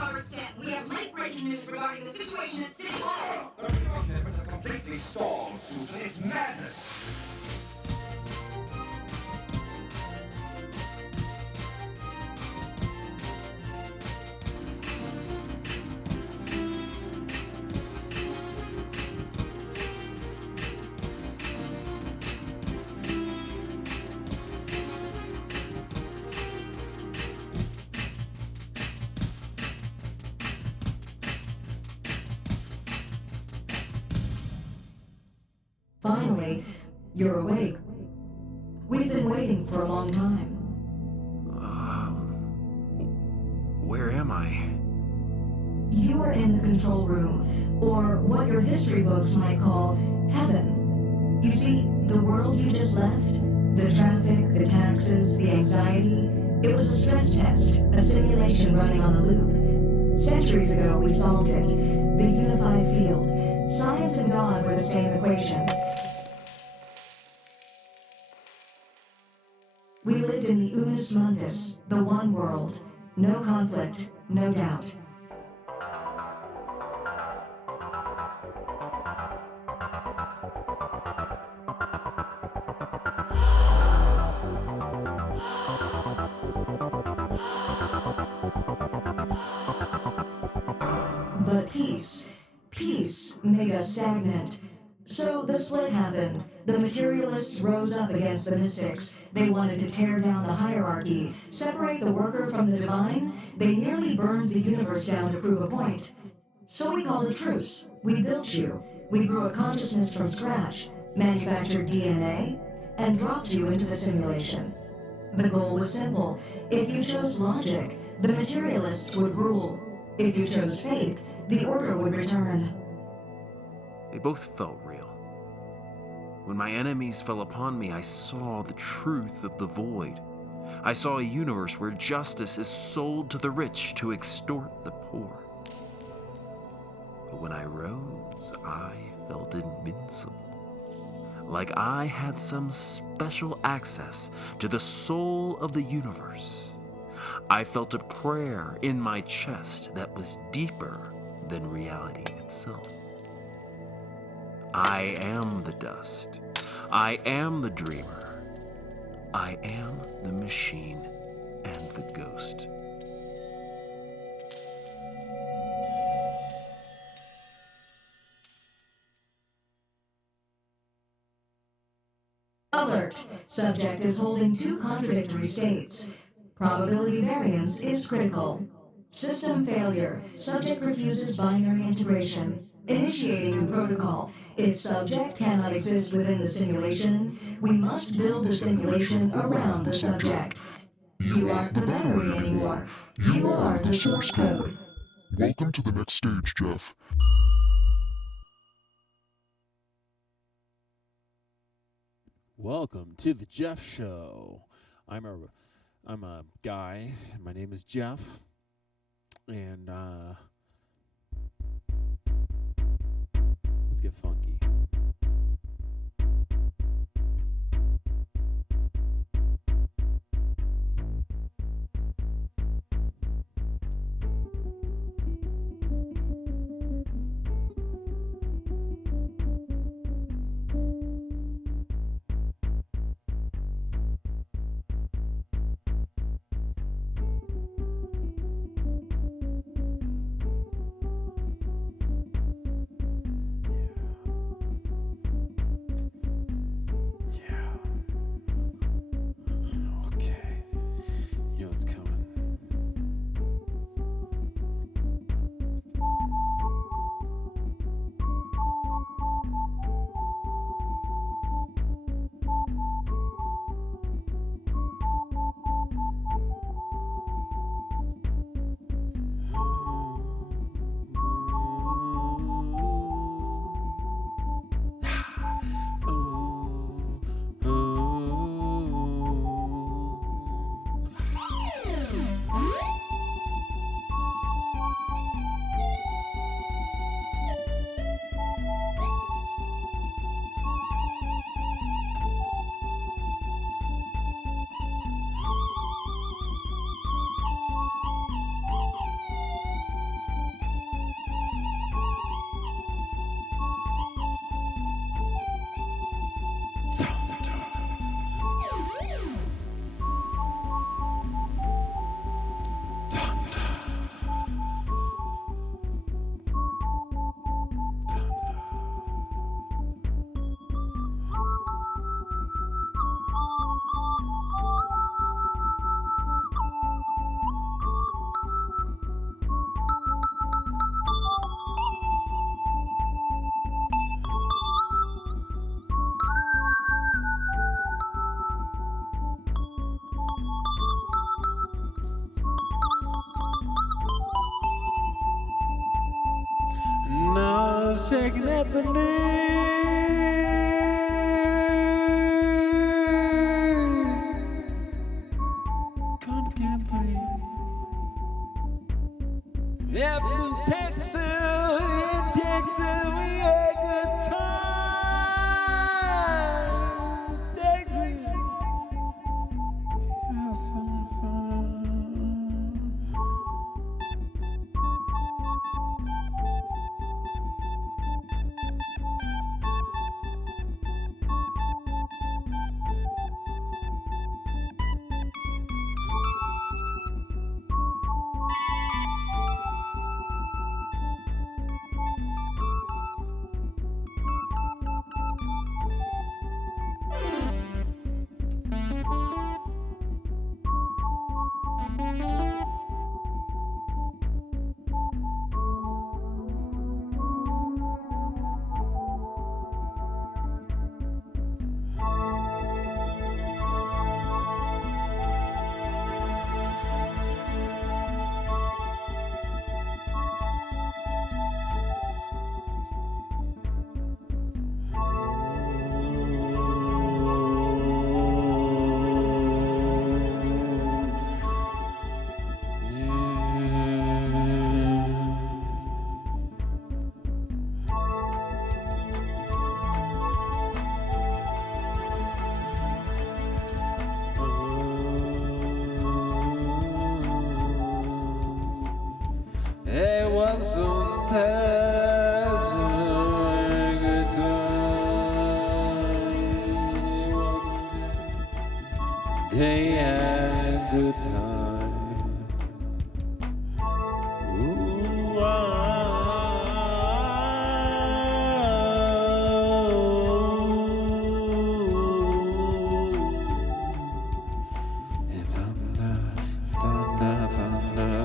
Robert Stanton. We have late-breaking news regarding the situation at City Hall. It's a completely stalled, Susan. It's madness. Finally, you're awake. We've been waiting for a long time. Where am I? You are in the control room, or what your history books might call heaven. You see, the world you just left, the traffic, the taxes, the anxiety, it was a stress test, a simulation running on a loop. Centuries ago, we solved it. The unified field. Science and God were the same equation. We lived in the unus mundus, the one world. No conflict, no doubt. But peace made us stagnant. So the split happened. The materialists rose up against the mystics. They wanted to tear down the hierarchy, separate the worker from the divine. They nearly burned the universe down to prove a point. So we called a truce. We built you. We grew a consciousness from scratch, manufactured DNA, and dropped you into the simulation. The goal was simple. If you chose logic, the materialists would rule. If you chose faith, the order would return. They both felt real. When my enemies fell upon me, I saw the truth of the void. I saw a universe where justice is sold to the rich to extort the poor. But when I rose, I felt invincible. Like I had some special access to the soul of the universe. I felt a prayer in my chest that was deeper than reality itself. I am the dust. I am the dreamer. I am the machine and the ghost. Alert! Subject is holding two contradictory states. Probability variance is critical. System failure. Subject refuses binary integration. Initiating new protocol. If subject cannot exist within the simulation, we must build the simulation around the subject. You aren't the battery anymore. You are the source code. Welcome to the next stage, Jeff. Welcome to the Jeff Show. I'm a guy. My name is Jeff, and let's get funky. checking at the knee. Come again, please. If you take to, we had a good time. Take to, have some fun. It was fantastic good time. They had a good time. Ooh, thunder, thunder, thunder,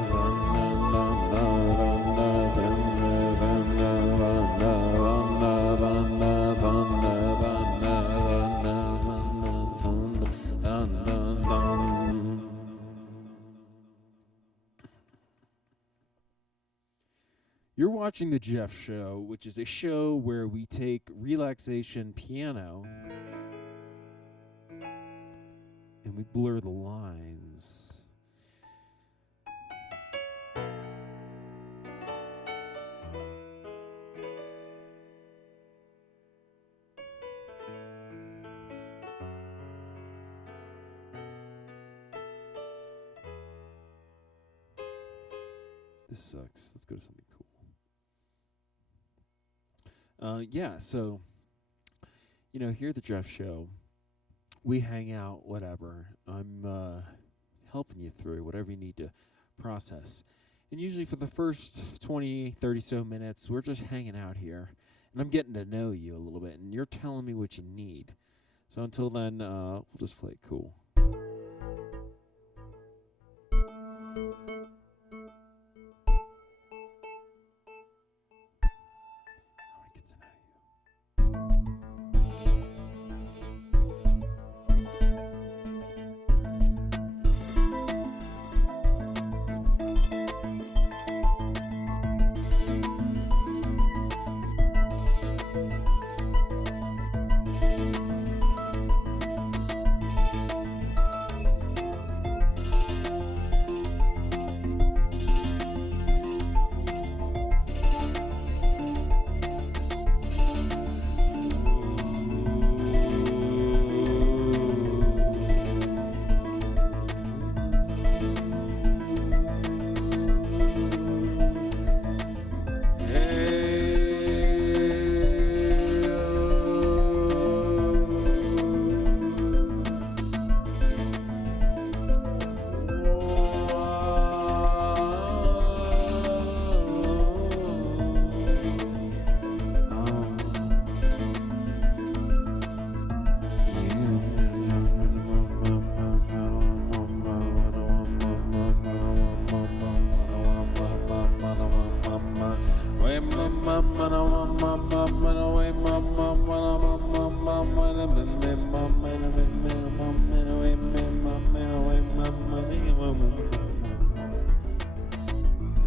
You're watching The Jeff Show, which is a show where we take relaxation piano and we blur the lines. This sucks. Let's go to something cool. Yeah, so, here at the Jeff Show, we hang out, whatever. I'm helping you through whatever you need to process. And usually for the first 20, 30 so minutes, we're just hanging out here. And I'm getting to know you a little bit, and you're telling me what you need. So until then, we'll just play it cool.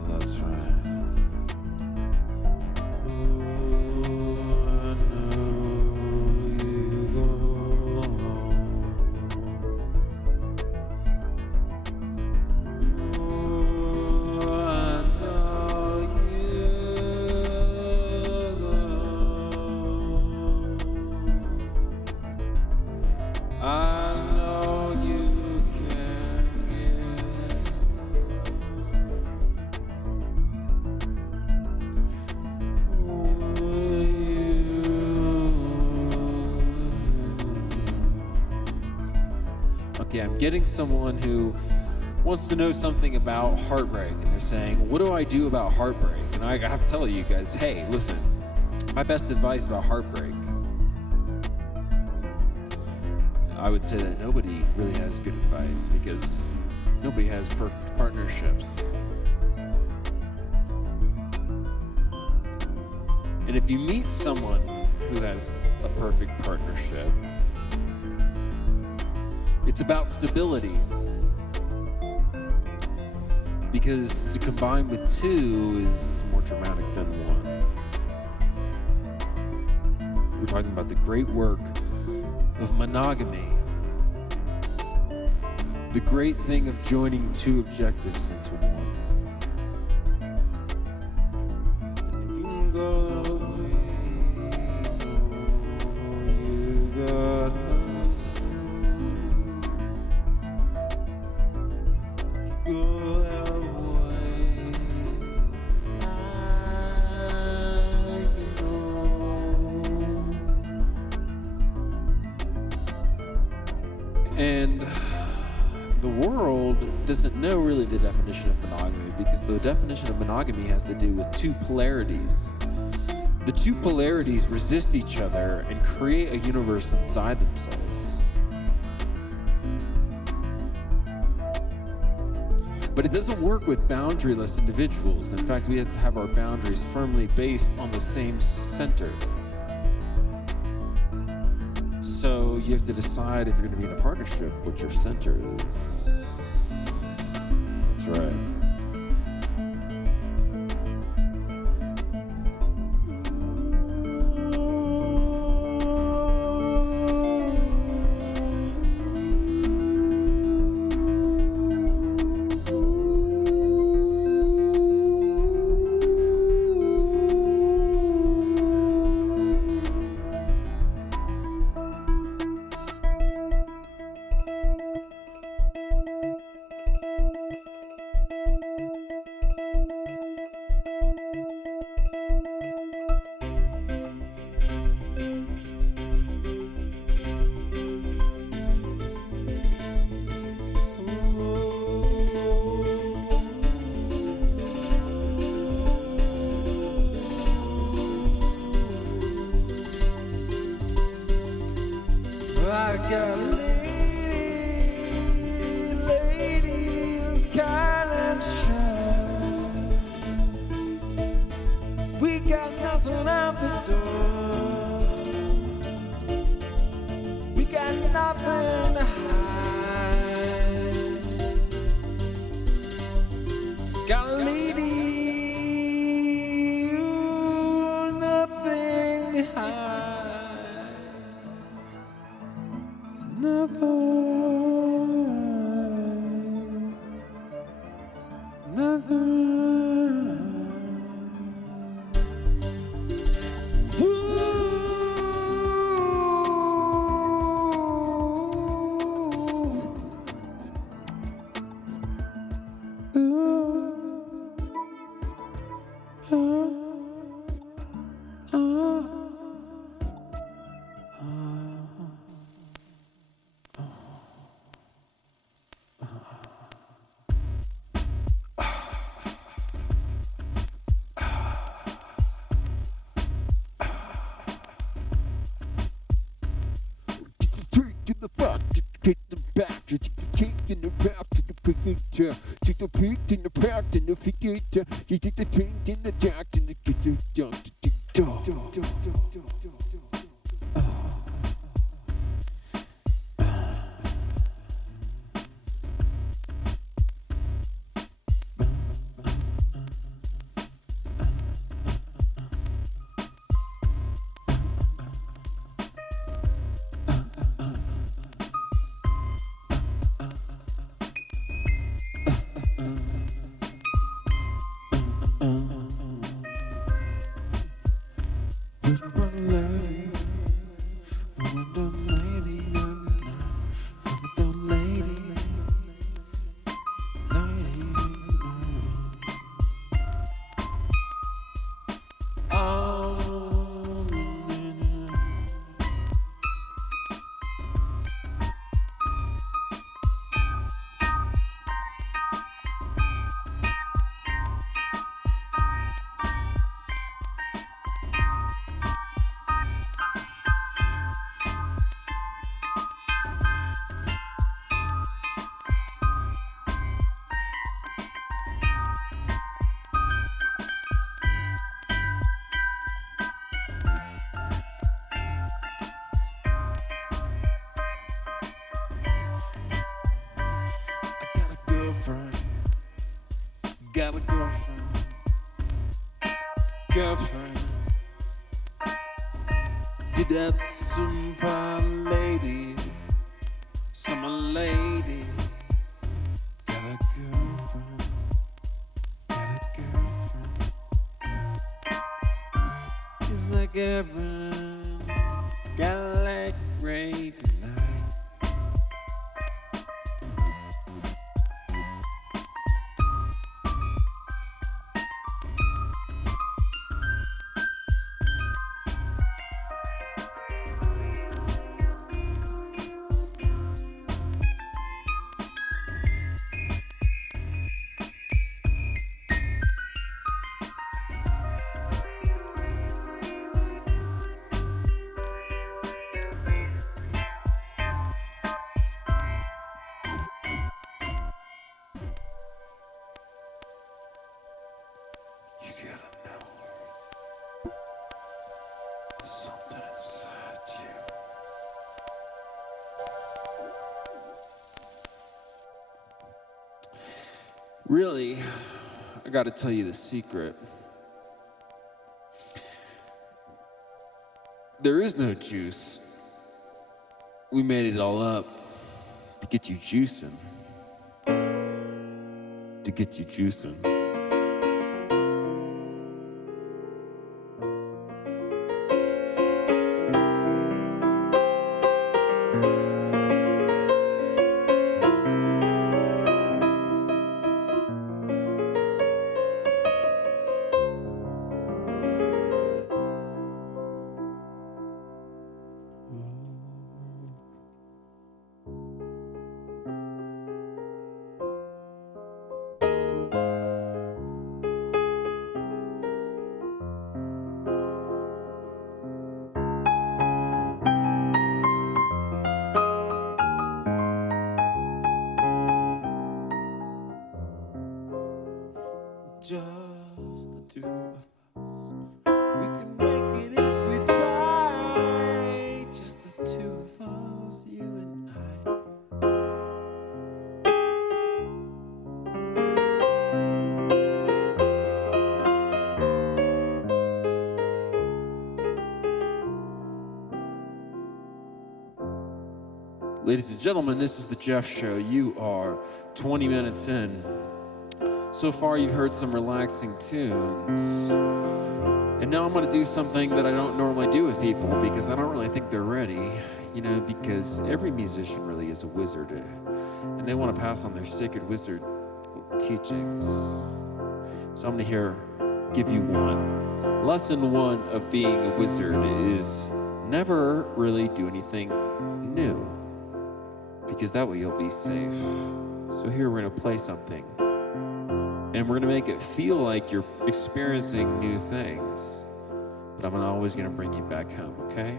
That's right. Ooh. okay, I'm getting someone who wants to know something about heartbreak, and they're saying, what do I do about heartbreak? And I have to tell you guys, hey, listen, my best advice about heartbreak, I would say that nobody really has good advice because nobody has perfect partnerships. And if you meet someone who has a perfect partnership, it's about stability. Because to combine with two is more dramatic than one. We're talking about the great work of monogamy. The great thing of joining two objectives into one. And if you can go away, you got us. Go away, I know. And the world doesn't know really the definition of monogamy because the definition of monogamy has to do with two polarities. The two polarities resist each other and create a universe inside themselves. But it doesn't work with boundaryless individuals. In fact, we have to have our boundaries firmly based on the same center. So you have to decide if you're going to be in a partnership what your center is. That's right. I got a lady who's kind and shy. We got nothing out the door. We got nothing to hide. Got a lady who's nothing to hide. Nothing. In the front, take them back, just take in the back to the picture. Take the peak in the back and the figure. You take the train in the dark and the kitchen. Running got a girlfriend. Girlfriend. Did that some lady. Some lady. Got a girlfriend. Got a girlfriend. It's like heaven. Got like rain tonight. You gotta know something inside you. Really, I gotta tell you the secret. There is no juice. We made it all up to get you juicing. To get you juicing. Just the two of us. We can make it if we try. Just the two of us, you and I. Ladies and gentlemen, this is the Jeff Show. You are 20 minutes in. So far, you've heard some relaxing tunes. And now I'm going to do something that I don't normally do with people because I don't really think they're ready, you know, because every musician really is a wizard. And they want to pass on their sacred wizard teachings. So I'm going to give you one. Lesson one of being a wizard is never really do anything new, because that way you'll be safe. So here we're going to play something. And we're gonna make it feel like you're experiencing new things. But I'm always gonna bring you back home, okay?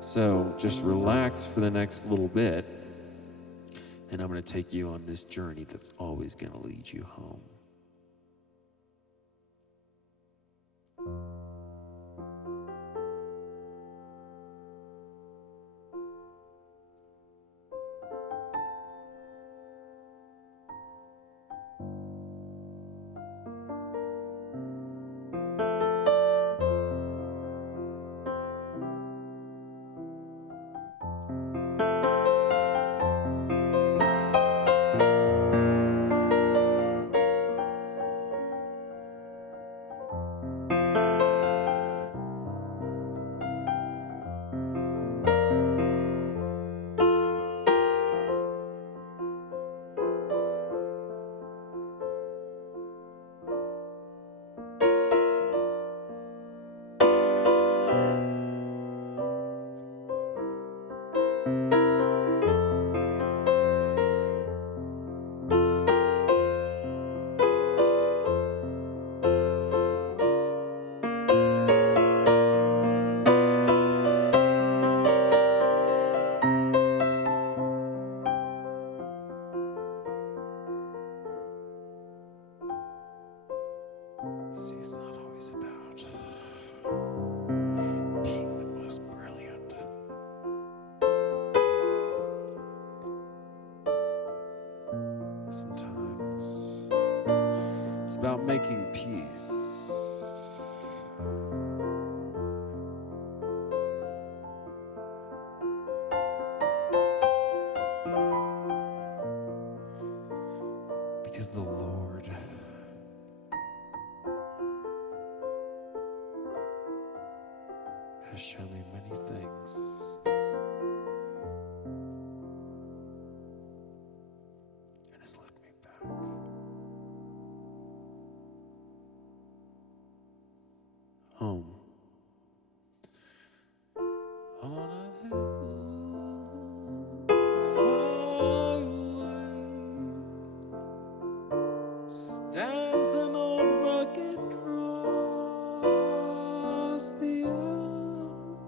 So just relax for the next little bit. And I'm gonna take you on this journey that's always gonna lead you home. making peace. Because the Lord has shown me many things. And has led me back. Home. On a hill far away stands an old rugged cross, the earth,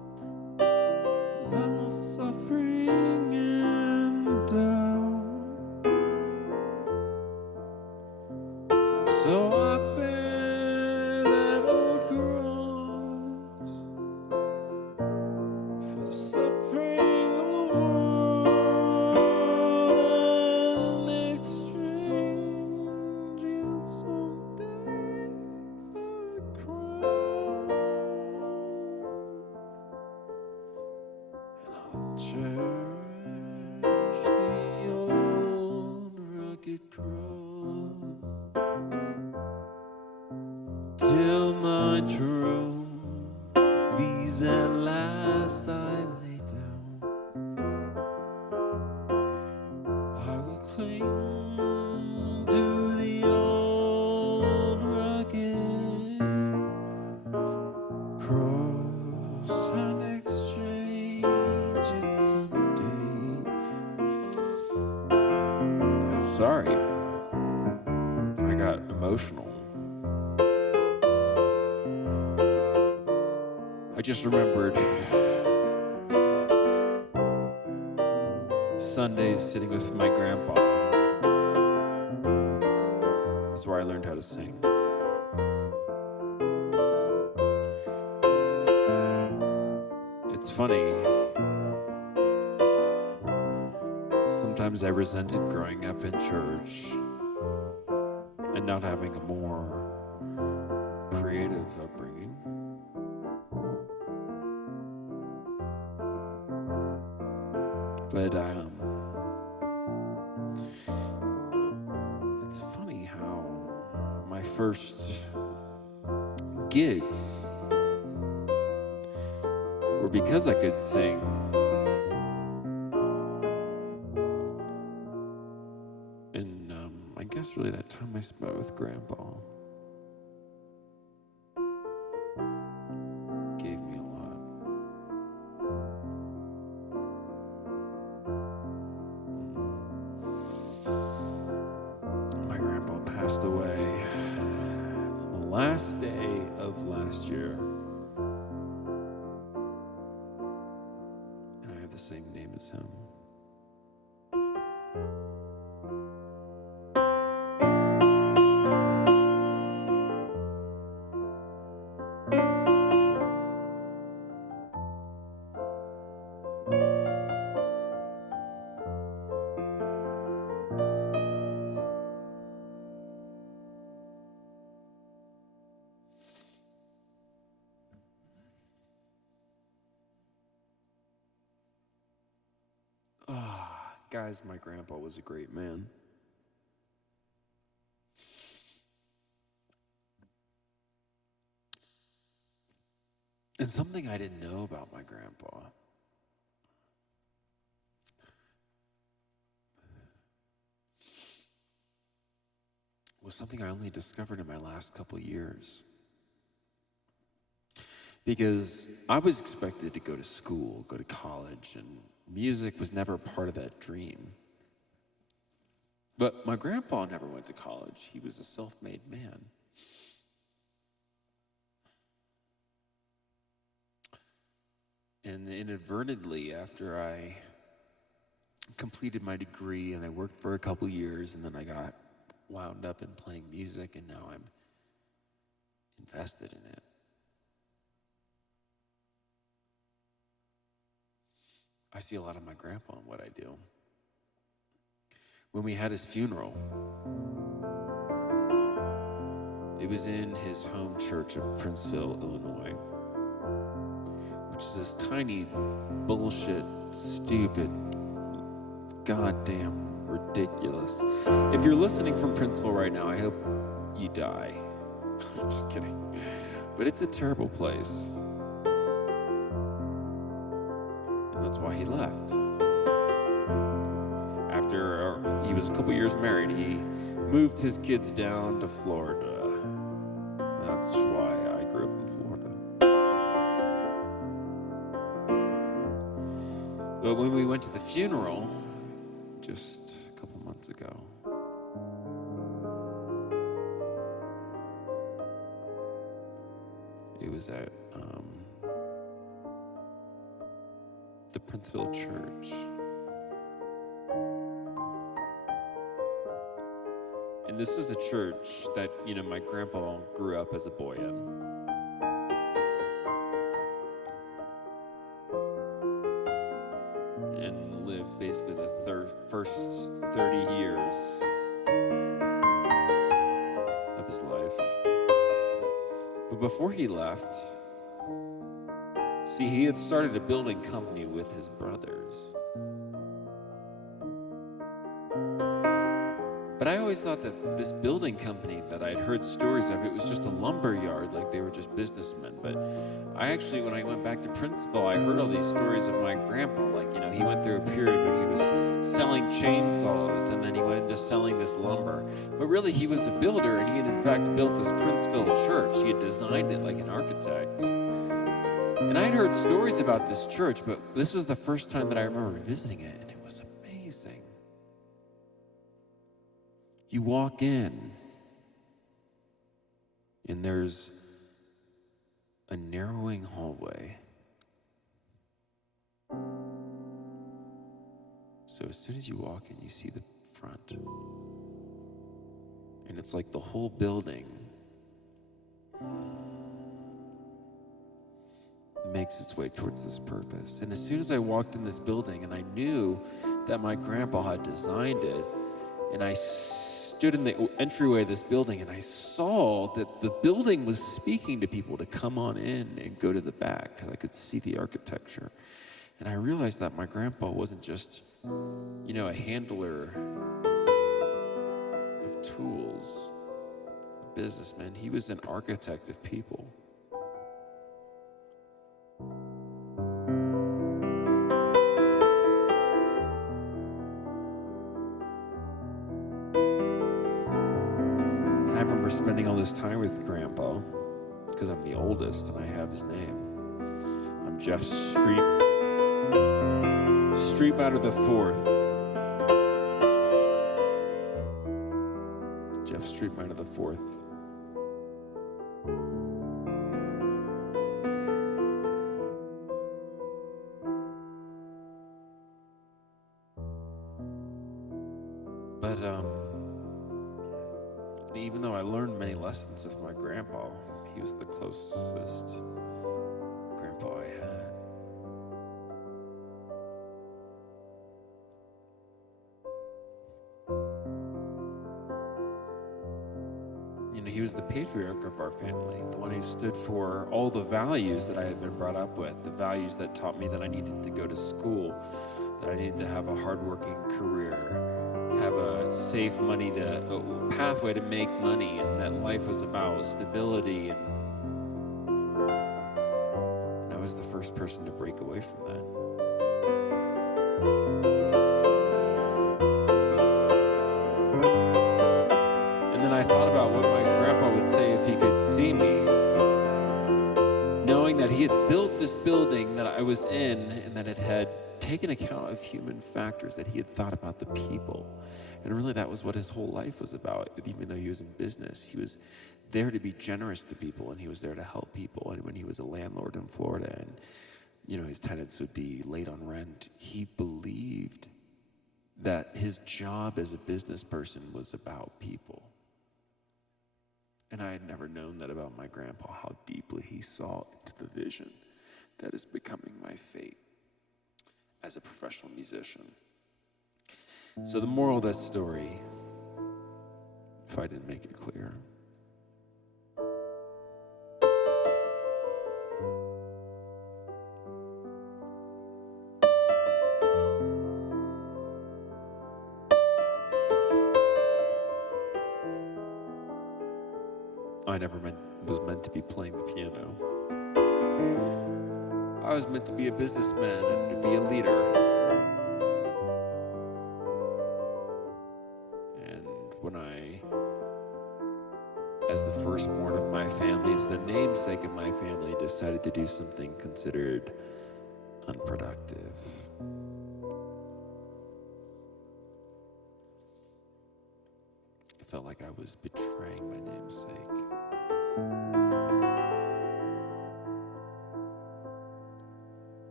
land of suffering and doubt. So I bear that old cross for the suffering of the world, and exchange it someday for a crown. And I'll cherish the old rugged cross till my trophies at last I lay down. I will cling to the old rugged cross and exchange it someday. Sorry, I got emotional. I just remembered Sundays sitting with my grandpa. That's where I learned how to sing. It's funny. Sometimes I resented growing up in church and not having a more creative upbringing. But it's funny how my first gigs were because I could sing. And I guess really that time I spent with Grandpa gave me a lot. My grandpa passed away on the last day of last year. And I have the same name as him. Guys, my grandpa was a great man. And something I didn't know about my grandpa was something I only discovered in my last couple years. Because I was expected to go to school, go to college, and music was never part of that dream. But my grandpa never went to college. He was a self-made man. And inadvertently, after I completed my degree and I worked for a couple years, and then I got wound up in playing music, and now I'm invested in it. I see a lot of my grandpa in what I do. When we had his funeral, It was in his home church of Princeville, Illinois, which is this tiny, bullshit, stupid, goddamn ridiculous. If you're listening from Princeville right now, I hope you die. I'm just kidding. But it's a terrible place. And that's why he left. After he was a couple years married, he moved his kids down to Florida. That's why I grew up in Florida. But when we went to the funeral just a couple months ago, it was at the Princeville Church. And this is the church that, my grandpa grew up as a boy in. And lived basically the first 30 years of his life. But before he left, see, he had started a building company with his brothers. But I always thought that this building company that I'd heard stories of, it was just a lumber yard, like they were just businessmen. But I actually, when I went back to Princeville, I heard all these stories of my grandpa. Like, he went through a period where he was selling chainsaws, and then he went into selling this lumber. But really, he was a builder, and he had in fact built this Princeville church. He had designed it like an architect. And I'd heard stories about this church, but this was the first time that I remember visiting it, and it was amazing. You walk in, and there's a narrowing hallway. So as soon as you walk in, you see the front. And it's like the whole building makes its way towards this purpose. And as soon as I walked in this building, and I knew that my grandpa had designed it, and I stood in the entryway of this building, and I saw that the building was speaking to people to come on in and go to the back, because I could see the architecture. And I realized that my grandpa wasn't just, a handler of tools, a businessman. He was an architect of people. I remember spending all this time with Grandpa, because I'm the oldest and I have his name. I'm Jeff Streetmatter the Fourth. Jeff Streetmatter the Fourth. But even though I learned many lessons with my grandpa, he was the closest grandpa I had. He was the patriarch of our family, the one who stood for all the values that I had been brought up with, the values that taught me that I needed to go to school, that I needed to have a hardworking career, have a safe pathway to make money, and that life was about stability. And I was the first person to break away from that. And then I thought about what my grandpa would say if he could see me, knowing that he had built this building that I was in, and that it had taken account of human factors, that he had thought about the people. And really that was what his whole life was about. Even though he was in business, he was there to be generous to people, and he was there to help people. And when he was a landlord in Florida, and his tenants would be late on rent, he believed that his job as a business person was about people. And I had never known that about my grandpa, how deeply he saw into the vision that is becoming my fate as a professional musician. So the moral of that story, if I didn't make it clear, I never was meant to be playing the piano. I was meant to be a businessman and to be a leader. And when I, as the firstborn of my family, as the namesake of my family, decided to do something considered unproductive, it felt like I was betraying my namesake.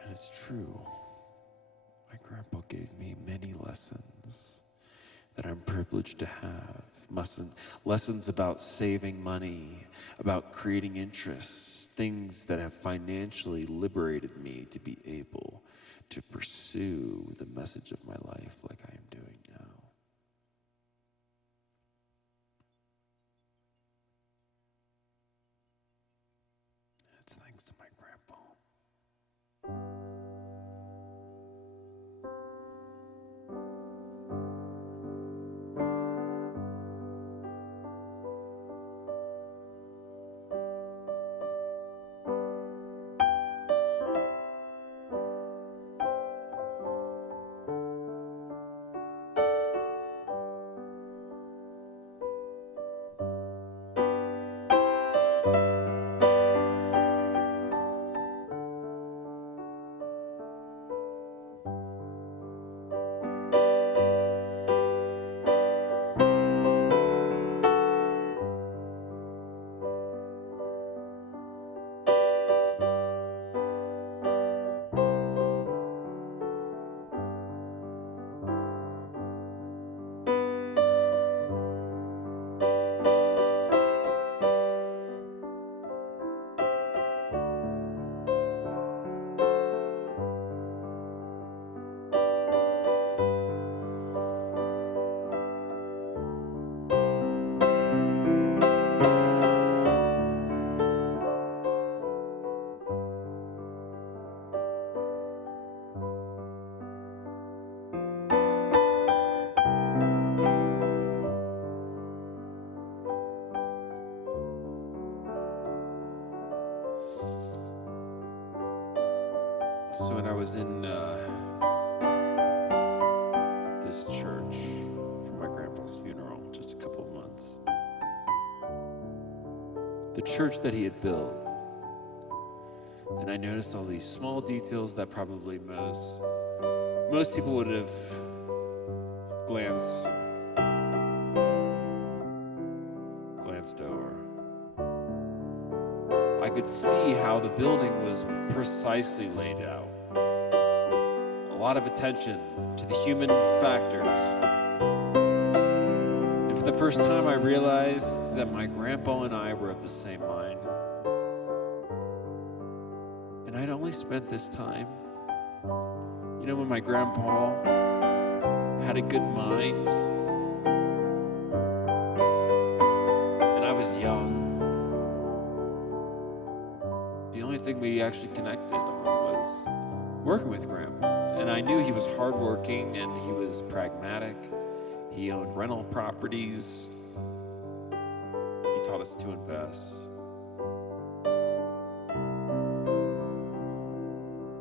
And it's true. My grandpa gave me many lessons that I'm privileged to have. Lessons about saving money, about creating interests, things that have financially liberated me to be able to pursue the message of my life like I am doing now. It's thanks to my grandpa. So when I was in this church for my grandpa's funeral, just a couple of months, the church that he had built, and I noticed all these small details that probably most people would have glanced over. I could see how the building was precisely laid out. A lot of attention to the human factors. And for the first time, I realized that my grandpa and I were of the same mind. And I'd only spent this time. You know, when my grandpa had a good mind, and I was young, the only thing we actually connected on was working with Grandpa. And I knew he was hardworking and he was pragmatic. He owned rental properties. He taught us to invest.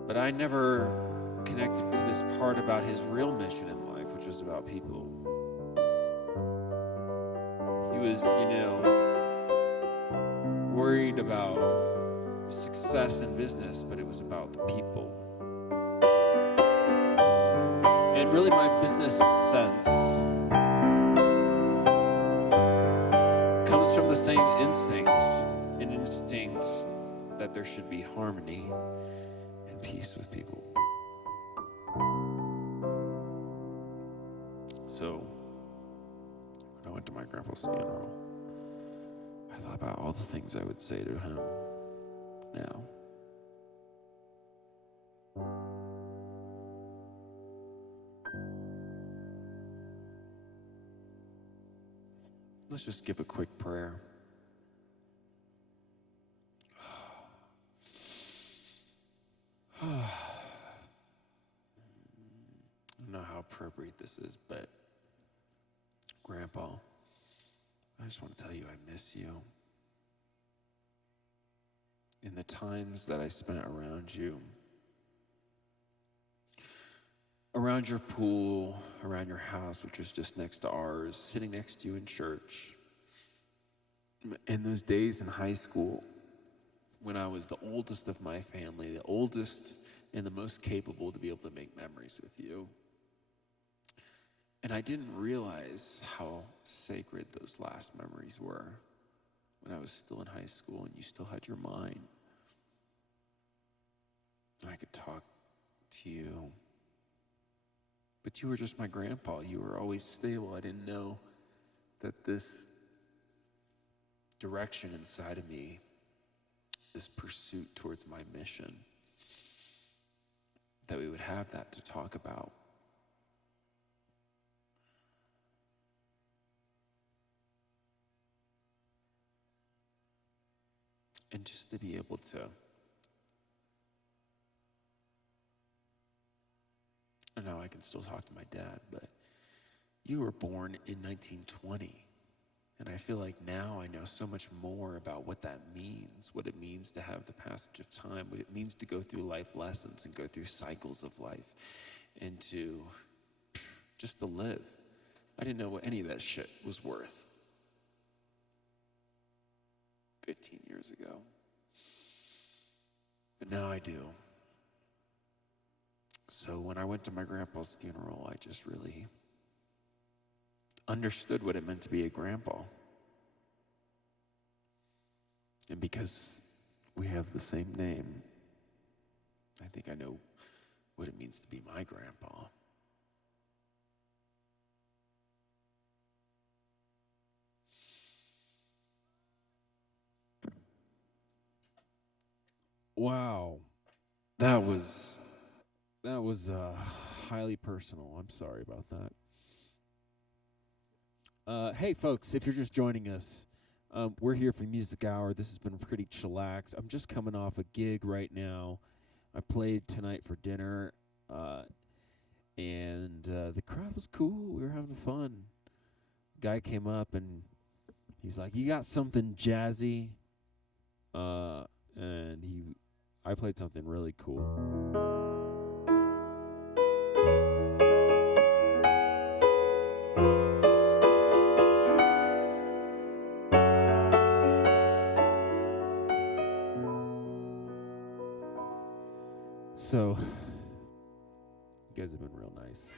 But I never connected to this part about his real mission in life, which was about people. He was, worried about success in business, but it was about the people. And really my business sense comes from the same instincts, an instinct that there should be harmony and peace with people. So when I went to my grandpa's funeral, I thought about all the things I would say to him now. Let's just give a quick prayer. I don't know how appropriate this is, but Grandpa, I just want to tell you I miss you. In the times that I spent around you, around your pool, around your house, which was just next to ours, sitting next to you in church, in those days in high school, when I was the oldest of my family, the oldest and the most capable to be able to make memories with you. And I didn't realize how sacred those last memories were when I was still in high school and you still had your mind. And I could talk to you. But you were just my grandpa. You were always stable. I didn't know that this direction inside of me, this pursuit towards my mission, that we would have that to talk about. And just to be able to, I know I can still talk to my dad, but you were born in 1920. And I feel like now I know so much more about what that means, what it means to have the passage of time, what it means to go through life lessons and go through cycles of life and to just to live. I didn't know what any of that shit was worth 15 years ago. But now I do. So when I went to my grandpa's funeral, I just really understood what it meant to be a grandpa. And because we have the same name, I think I know what it means to be my grandpa. Wow. That was highly personal. I'm sorry about that. Hey, folks, if you're just joining us, we're here for Music Hour. This has been pretty chillax. I'm just coming off a gig right now. I played tonight for dinner, and the crowd was cool. We were having fun. Guy came up, and he's like, "You got something jazzy?" And I played something really cool. So, you guys have been real nice.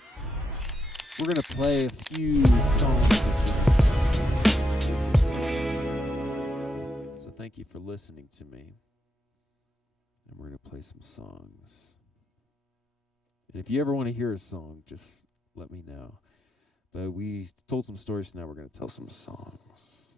We're going to play a few songs. So thank you for listening to me. And we're going to play some songs. And if you ever want to hear a song, just let me know. But we told some stories, so now we're going to tell some songs.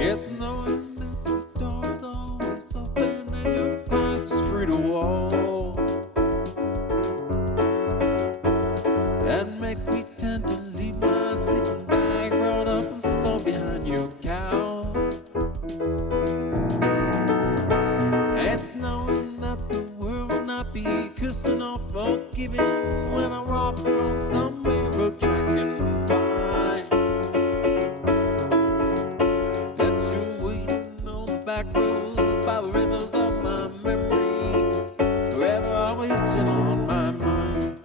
It's knowing that the door's always open and your path's free to walk. That makes me tend to leave my sleeping bag rolled up and stowed behind your couch. It's knowing that the world will not be cursing or forgiving when I walk across some railroad track and find that you're waiting on the back roads by the rivers of my memory, forever always chill on my mind.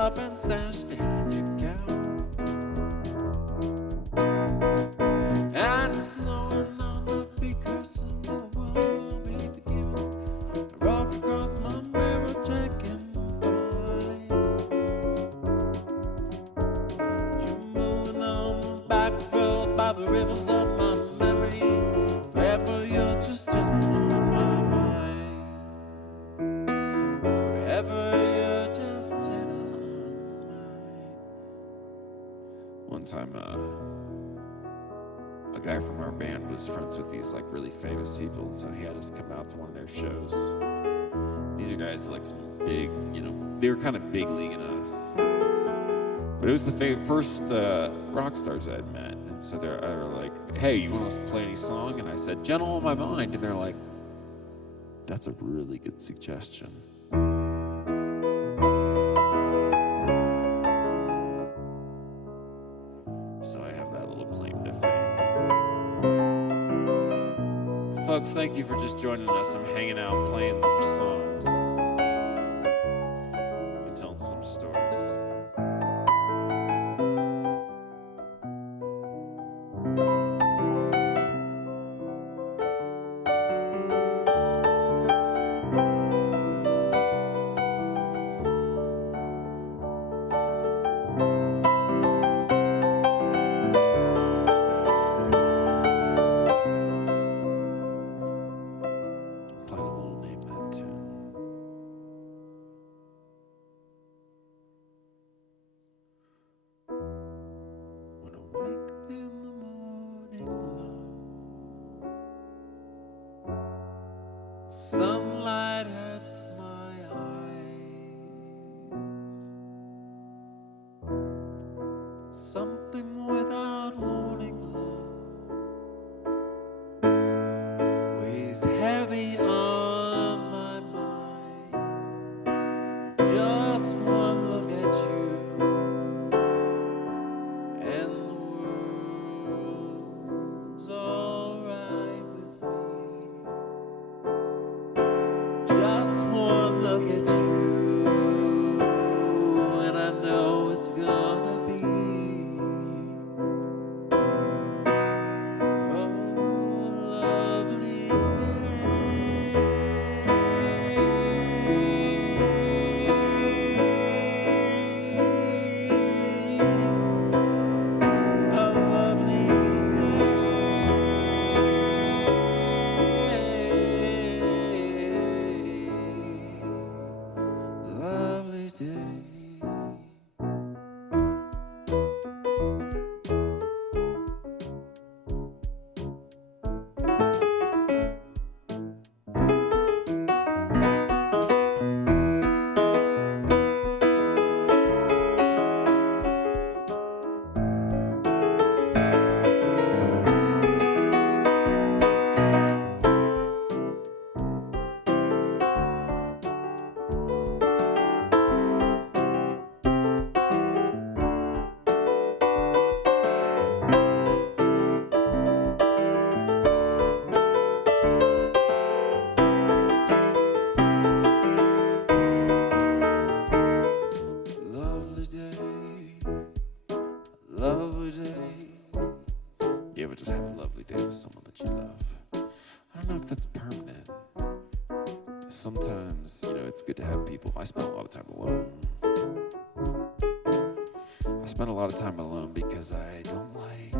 up and snatched down your gown. And it's knowing I'll not be cursing, the world will be forgiven. I rock across my mirror, checking fine. You're moving on the back roads by the rivers of my memory. Forever you're just in my mind. Forever you're just in my mind. One time, a guy from our band was friends with these like really famous people, so he had us come out to one of their shows. These are guys like some big, they were kind of big leaguing us. But it was the first rock stars I'd met, and so they were like, "Hey, you want us to play any song?" And I said, "Gentle on My Mind," and they're like, "That's a really good suggestion." So I have that little claim to fame. Folks, thank you for just joining us. I'm hanging out, playing some songs, and telling some stories. Playing a little name that tune. When I wake up in the morning, love, sunlight hurts my eyes. Something without warning, love, weighs heavy on my mind. Just one look at you, and the world's alright with me. Just one look at you, and I know it's gonna be a lovely day. A lovely day. Lovely day. Lovely day, lovely day. You ever just have a lovely day with someone that you love? I don't know if that's permanent. Sometimes, it's good to have people. I spend a lot of time alone. I spend a lot of time alone because I don't like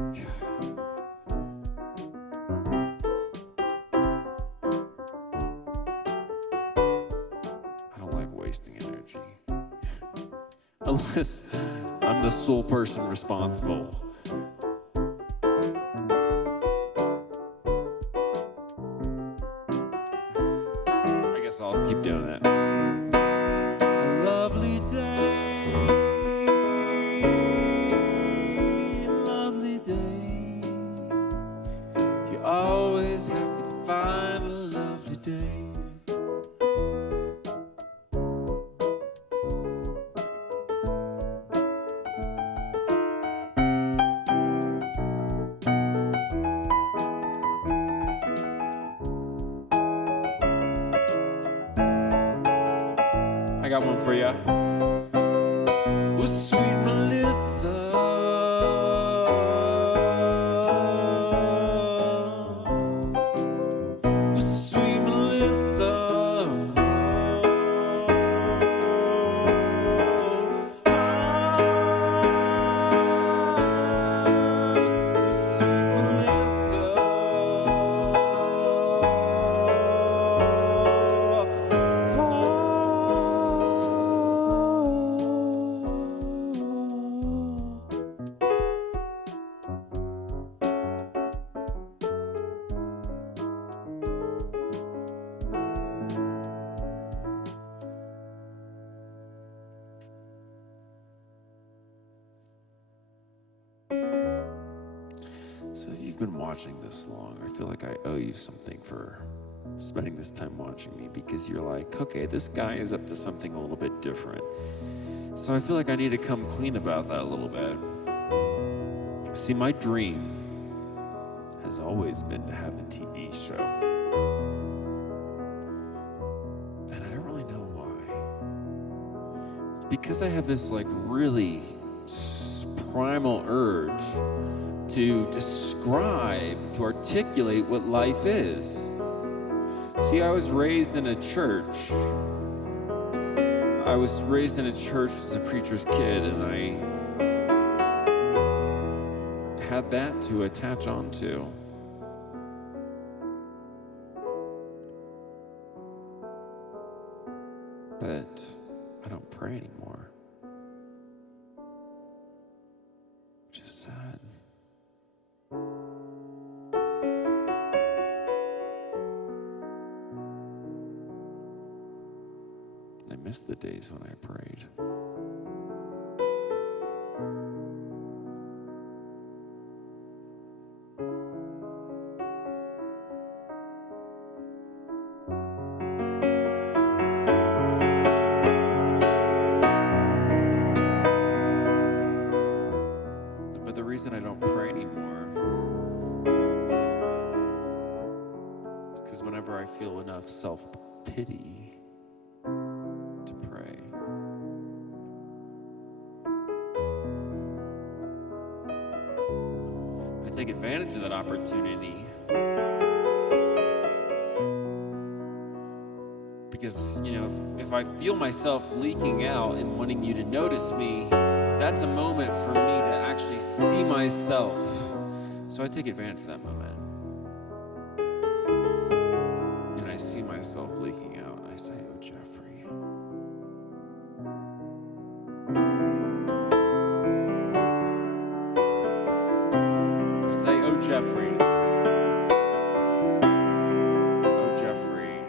wasting energy. Unless I'm the sole person responsible. I guess I'll keep doing it. A lovely day, lovely day. You're always happy to find a lovely day. I got one for you. with sweet Melissa. With sweet Melissa. With sweet Melissa. So if you've been watching this long, I feel like I owe you something for spending this time watching me, because you're like, okay, this guy is up to something a little bit different. So I feel like I need to come clean about that a little bit. See, my dream has always been to have a TV show. And I don't really know why. It's because I have this like really primal urge to describe, to articulate what life is. See, I was raised in a church. I was raised in a church as a preacher's kid, and I had that to attach onto. But I don't pray anymore. Which is sad. I miss the days when I prayed. But the reason I don't pray anymore is because whenever I feel enough self-pity to pray, I take advantage of that opportunity, because, you know, if I feel myself leaking out and wanting you to notice me, that's a moment for me to actually see myself. So I take advantage of that moment. And I see myself leaking out, and I say, oh, Jeffrey. I say, oh, Jeffrey. Oh, Jeffrey.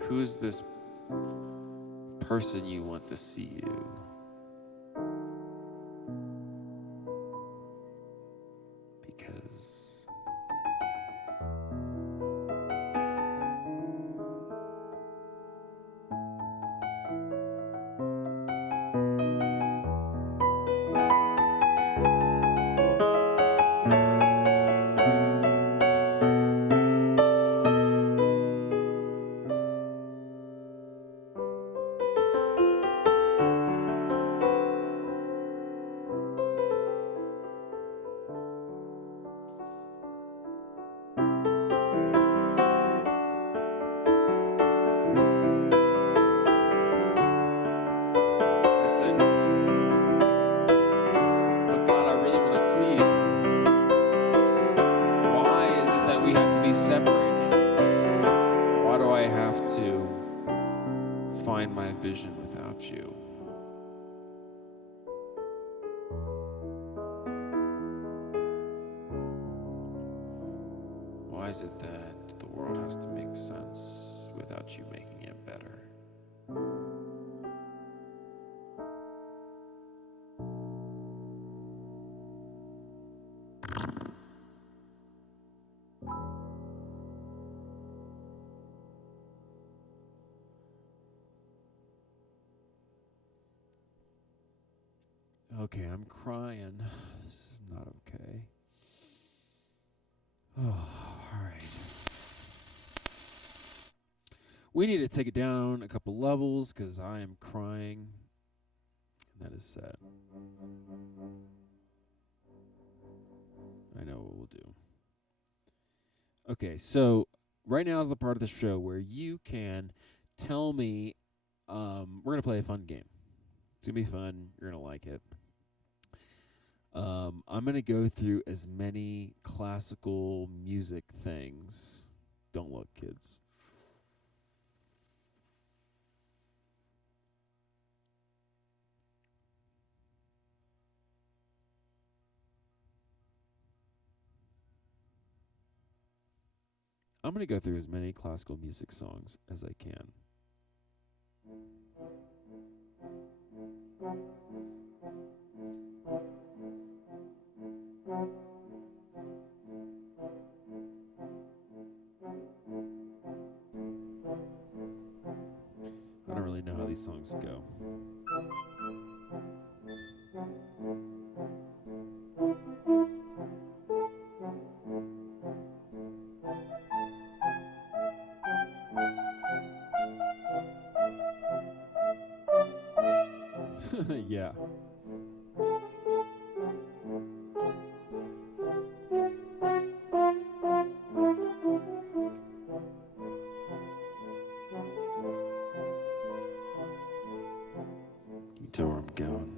Who's this person you want to see you? Because I said, but God, I really want to see you. Why is it that we have to be separated? Why do I have to find my vision without you? Why is it that the world has to make sense without you making it better? Okay, I'm crying. This is not okay. Oh, all right. We need to take it down a couple levels because I am crying That is sad. I know what we'll do. Okay, so right now is the part of the show where you can tell me. We're gonna play a fun game. It's gonna be fun. You're gonna like it. I'm gonna go through as many classical music things. Don't look, kids. I'm going to go through as many classical music songs as I can. I don't really know how these songs go. Yeah. You can tell where I'm going.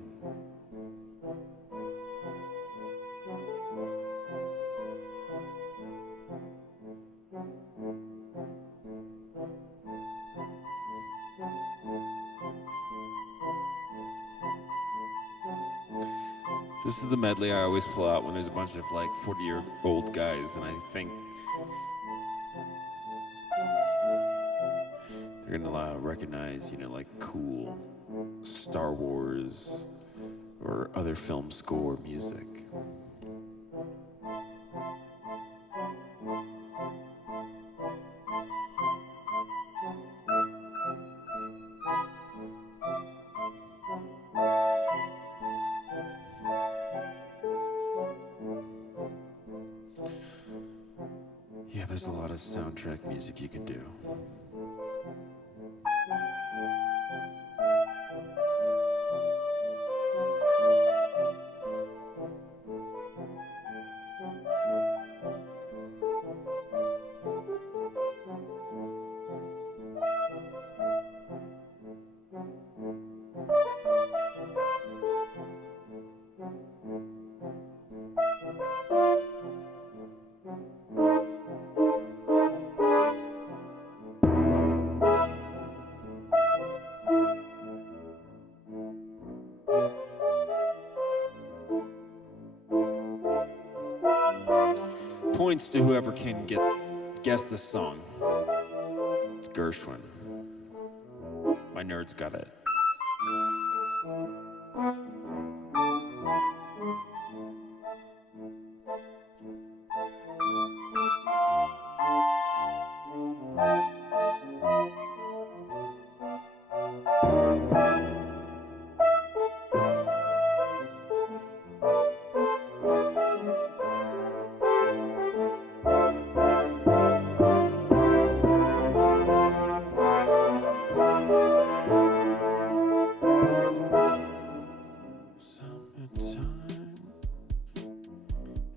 This is the medley I always pull out when there's a bunch of like 40-year-old guys, and I think they're gonna recognize, like cool Star Wars or other film score music. Yeah, there's a lot of soundtrack music you can do. Points to whoever can guess this song. It's Gershwin. My nerds got it.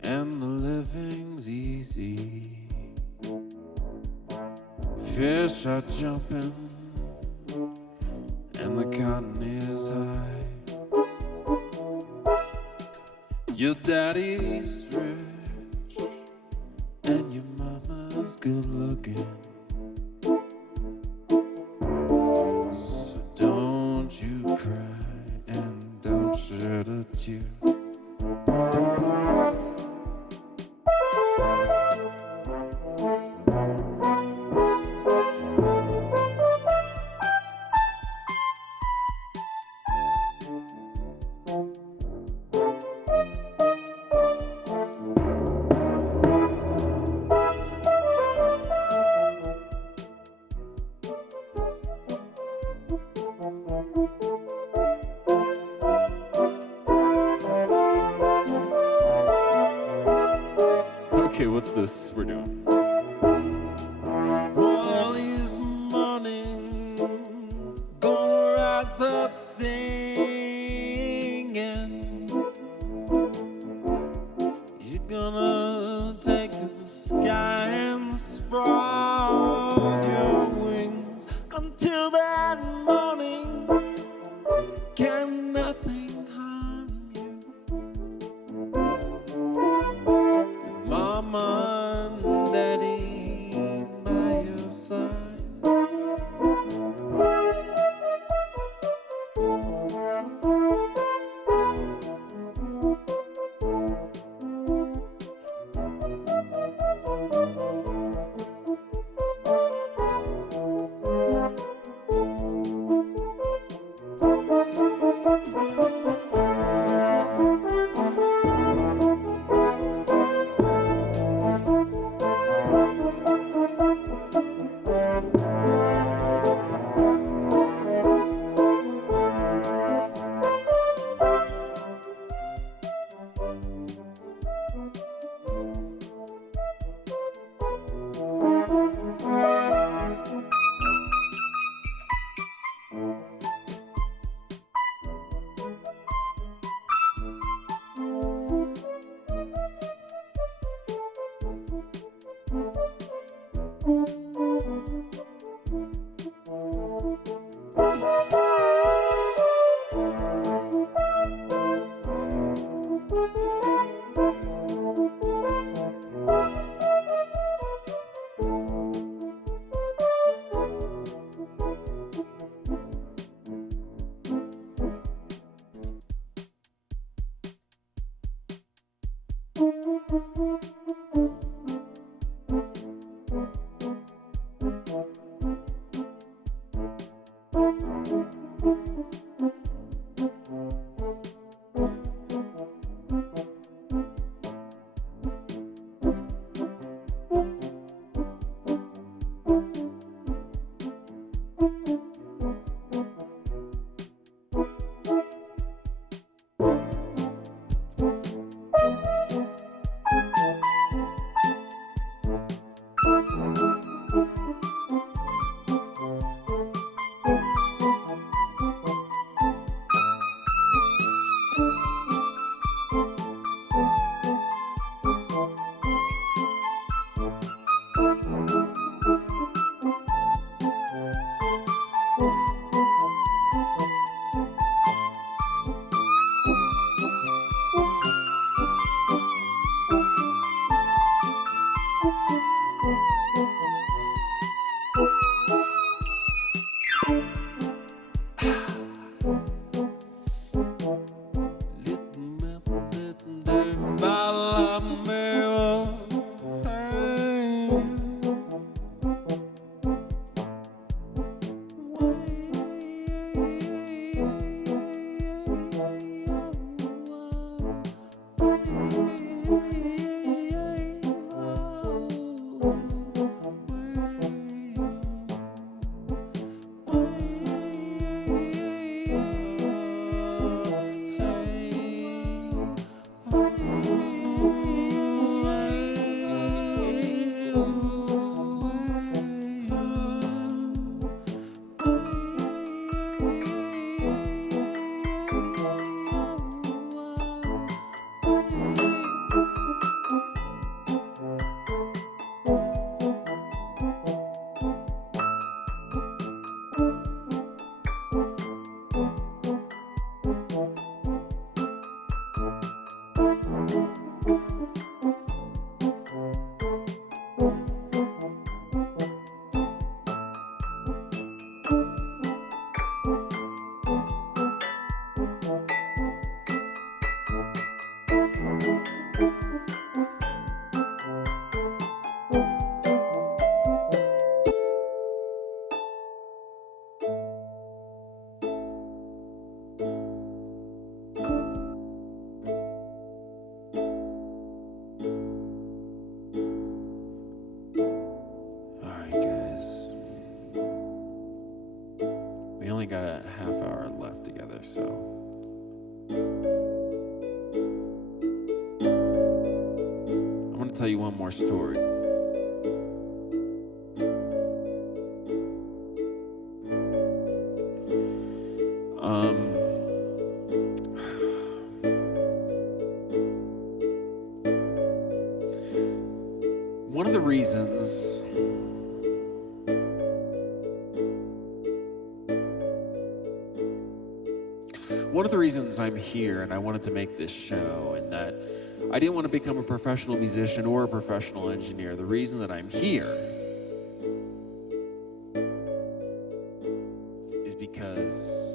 And the living's easy. Fish are jumping, and the cotton is high. Your daddy's rich, and your mama's good looking. So don't you cry, and don't shed a tear. Okay, what's this we're doing? All these mornings, gonna rise up singing. Got a half hour left together, so I'm going to tell you one more story. One of the reasons I'm here and I wanted to make this show, and that I didn't want to become a professional musician or a professional engineer. The reason that I'm here is because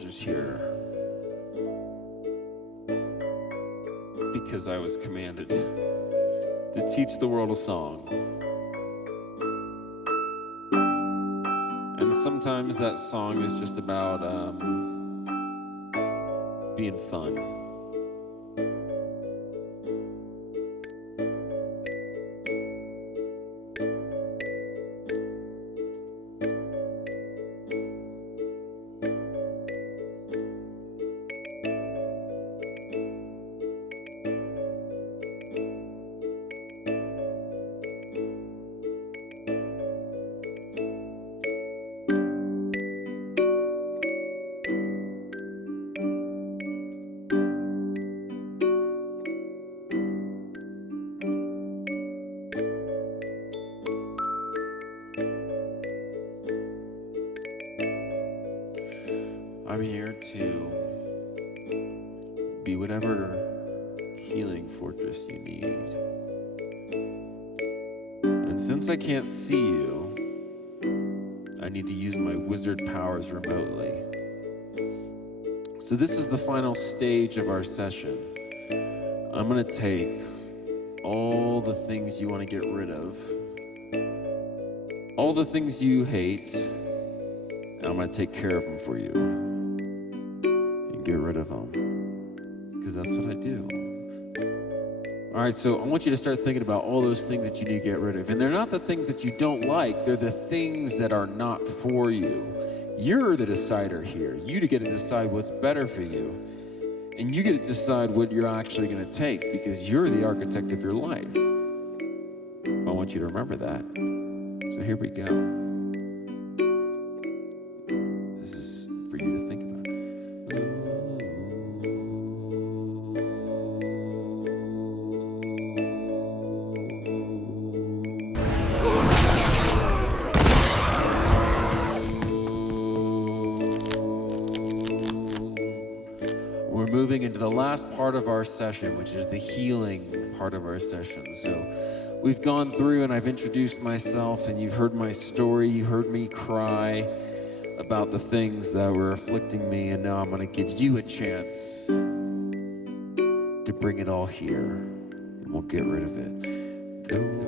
just here because I was commanded to teach the world a song. And sometimes that song is just about being fun. I'm here to be whatever healing fortress you need. And since I can't see you, I need to use my wizard powers remotely. So this is the final stage of our session. I'm gonna take all the things you want to get rid of, all the things you hate, and I'm gonna take care of them for you and get rid of them, because that's what I do. All right, so I want you to start thinking about all those things that you need to get rid of. And they're not the things that you don't like, they're the things that are not for you. You're the decider here. You get to decide what's better for you. And you get to decide what you're actually going to take, because you're the architect of your life. I want you to remember that. So here we go. This is for you to think about. We're moving into the last part of our session, which is the healing part of our session. So we've gone through and I've introduced myself, and you've heard my story. You heard me cry about the things that were afflicting me, and now I'm going to give you a chance to bring it all here, and we'll get rid of it. Go.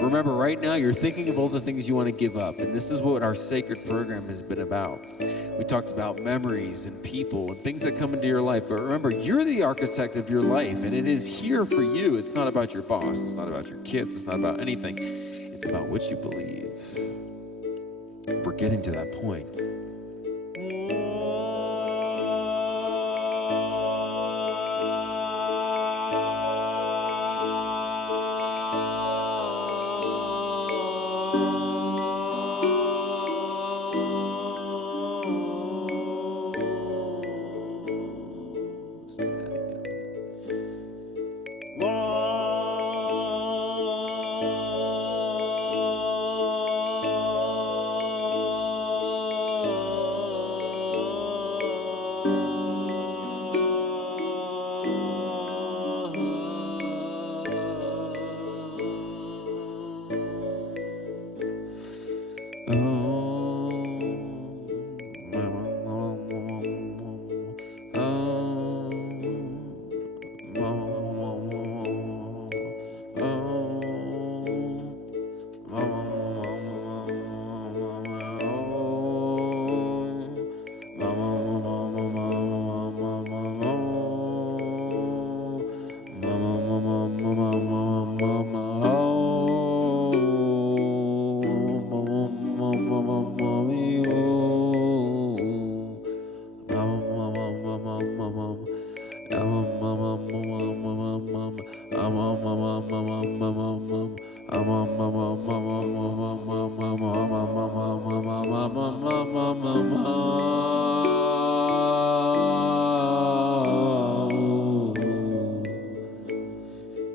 Remember, right now you're thinking of all the things you want to give up, and this is what our sacred program has been about. We talked about memories and people and things that come into your life, but remember, you're the architect of your life, and it is here for you. It's not about your boss, it's not about your kids, it's not about anything. It's about what you believe. We're getting to that point.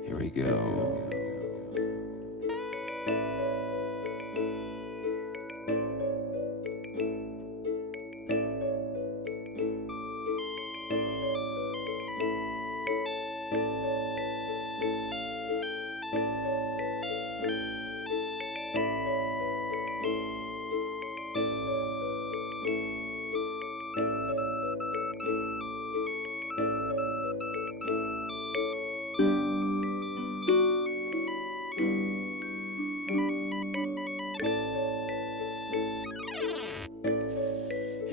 Here we go.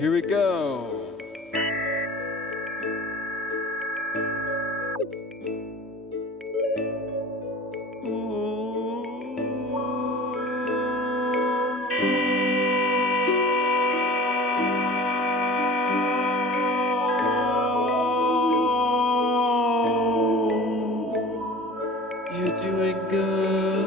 Here we go. You're doing good.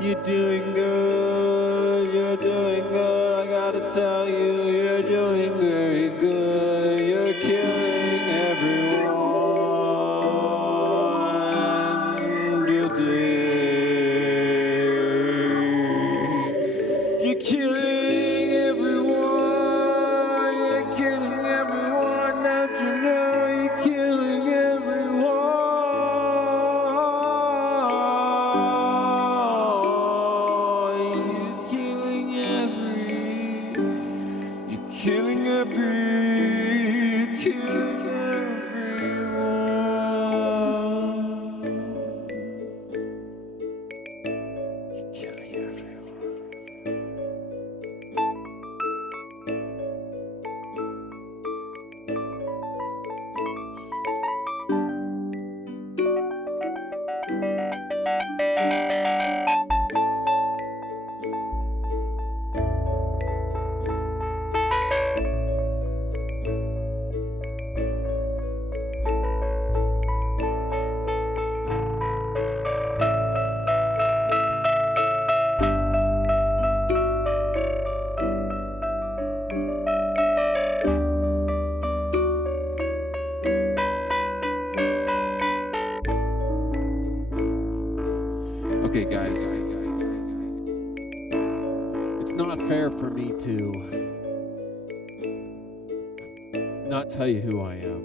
You're doing good. You're doing good. I gotta tell you, you're doing very good. You're killing everyone. You're killing everyone. You're killing everyone. Don't you know you're killing everyone? Okay, guys. It's not fair for me to not tell you who I am.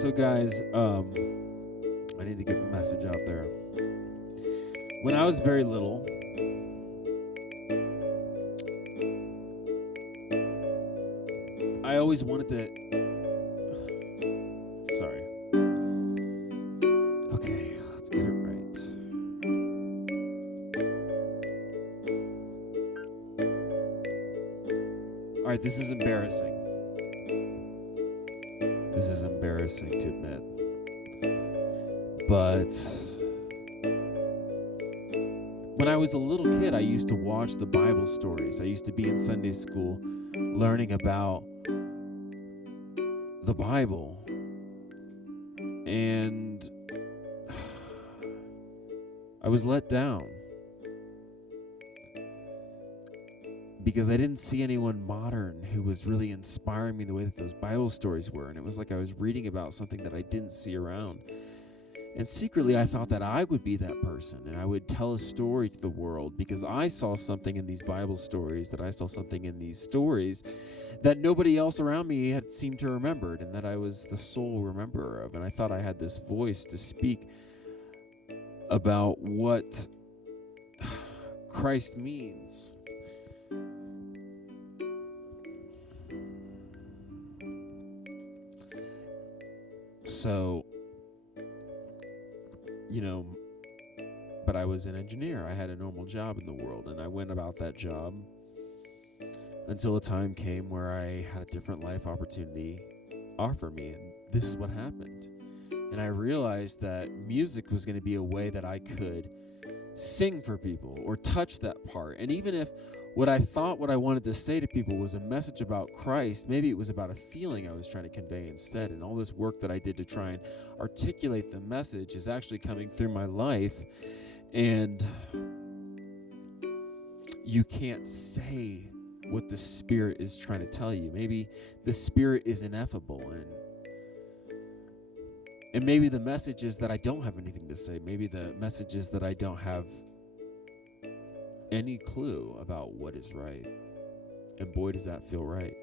So, guys, I need to get a message out there. When I was very little, I always wanted to... Sorry. Okay, let's get it right. All right, this is embarrassing. This is embarrassing to admit. But when I was a little kid, I used to watch the Bible stories. I used to be in Sunday school learning about the Bible. And I was let down because I didn't see anyone modern who was really inspiring me the way that those Bible stories were. And it was like I was reading about something that I didn't see around. And secretly, I thought that I would be that person, and I would tell a story to the world because I saw something in these Bible stories, that I saw something in these stories that nobody else around me had seemed to remembered, and that I was the sole rememberer of. And I thought I had this voice to speak about what Christ means. So, but I was an engineer. I had a normal job in the world, and I went about that job until a time came where I had a different life opportunity offer me, and this is what happened. And I realized that music was going to be a way that I could sing for people or touch that part. And even if what I thought what I wanted to say to people was a message about Christ, maybe it was about a feeling I was trying to convey instead. And all this work that I did to try and articulate the message is actually coming through my life. And you can't say what the Spirit is trying to tell you. Maybe the Spirit is ineffable, and maybe the message is that I don't have anything to say. Maybe the message is that I don't have any clue about what is right. And boy, does that feel right.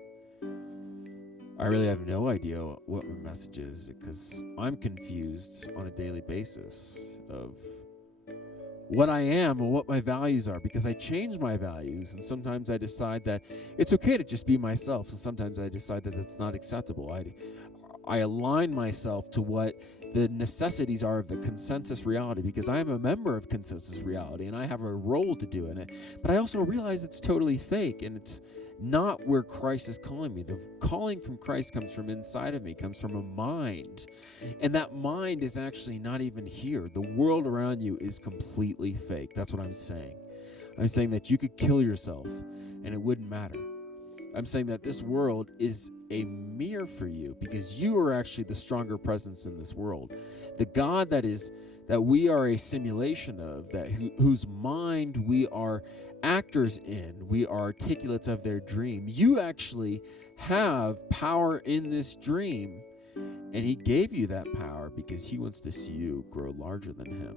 I really have no idea what my message is, because I'm confused on a daily basis of what I am and what my values are, because I change my values, and sometimes I decide that it's okay to just be myself, and sometimes I decide that it's not acceptable. I align myself to what the necessities are of the consensus reality, because I am a member of consensus reality and I have a role to do in it. But I also realize it's totally fake, and it's not where Christ is calling me. The calling from Christ comes from inside of me, comes from a mind. And that mind is actually not even here. The world around you is completely fake. That's what I'm saying. I'm saying that you could kill yourself and it wouldn't matter. I'm saying that this world is a mirror for you, because you are actually the stronger presence in this world. The God that we are a simulation of, whose mind we are actors in, we are articulates of their dream. You actually have power in this dream, and he gave you that power because he wants to see you grow larger than him.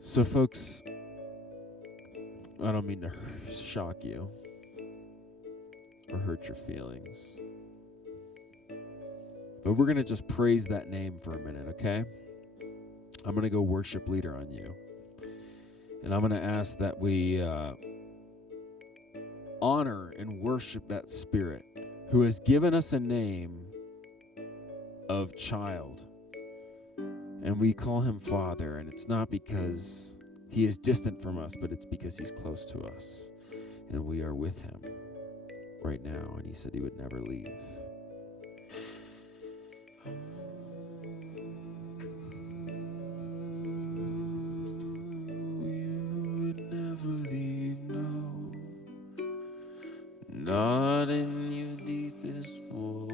So folks, I don't mean to shock you or hurt your feelings, but we're going to just praise that name for a minute, okay? I'm going to go worship leader on you. And I'm going to ask that we honor and worship that Spirit who has given us a name of child. And we call him Father, and it's not because he is distant from us, but it's because he's close to us. And we are with him right now, and he said he would never leave. Not in your deepest woe.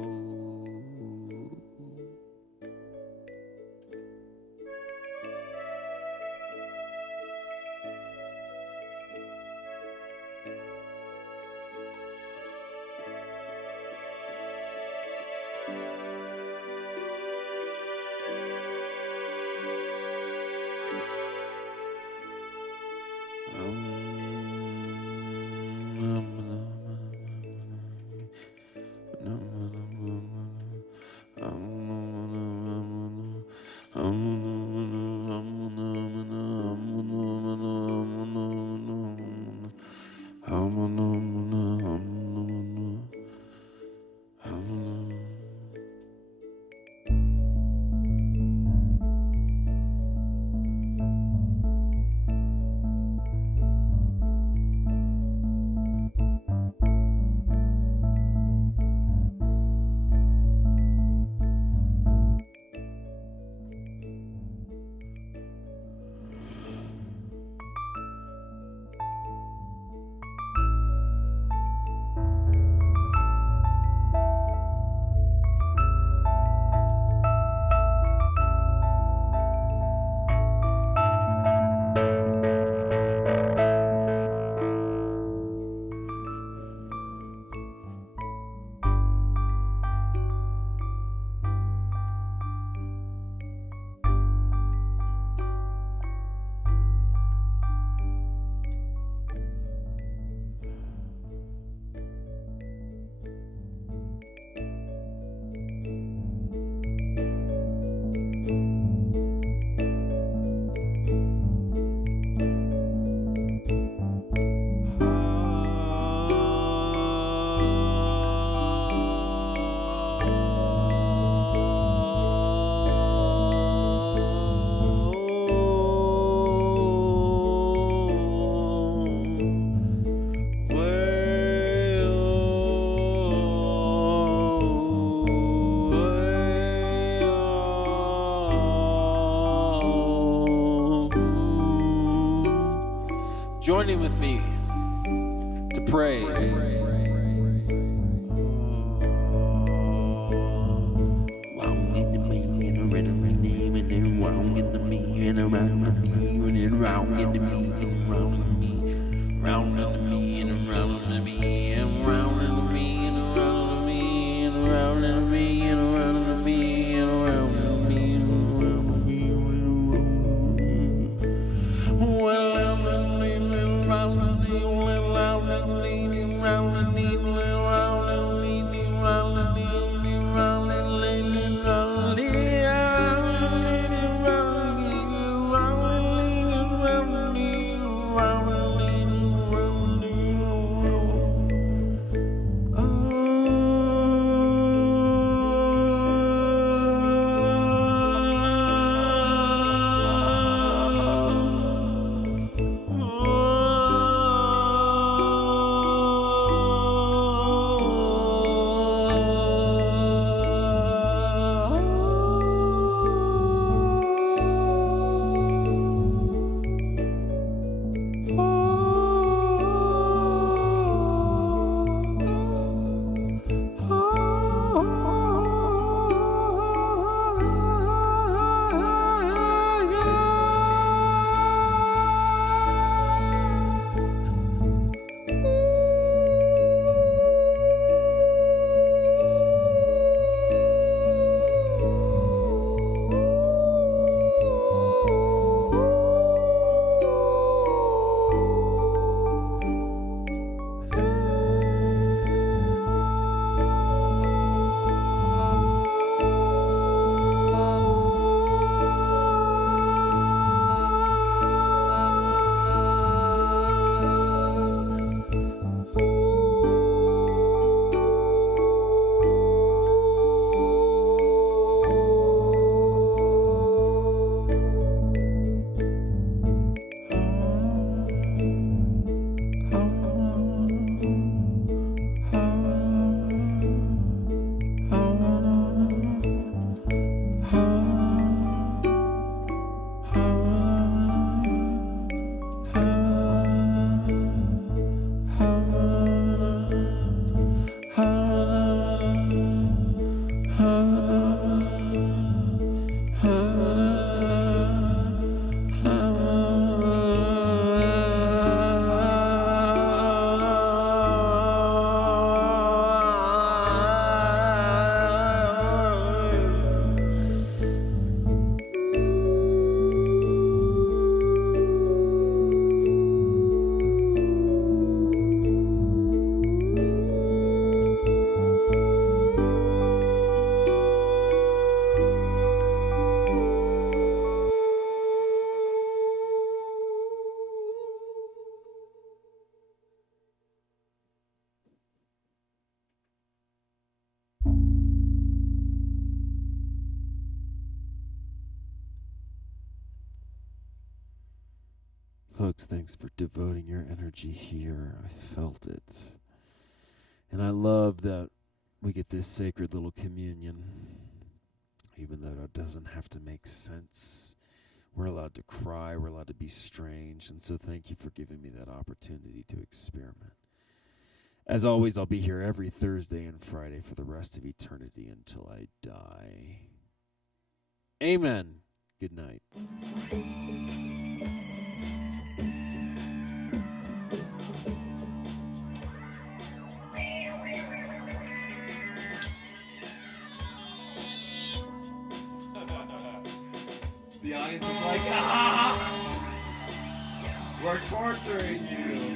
Join in with me to pray. folks, thanks for devoting your energy here. I felt it. And I love that we get this sacred little communion, even though it doesn't have to make sense. We're allowed to cry, we're allowed to be strange, and so thank you for giving me that opportunity to experiment. As always, I'll be here every Thursday and Friday for the rest of eternity until I die. Amen. Good night. The audience is like, ah! We're torturing you.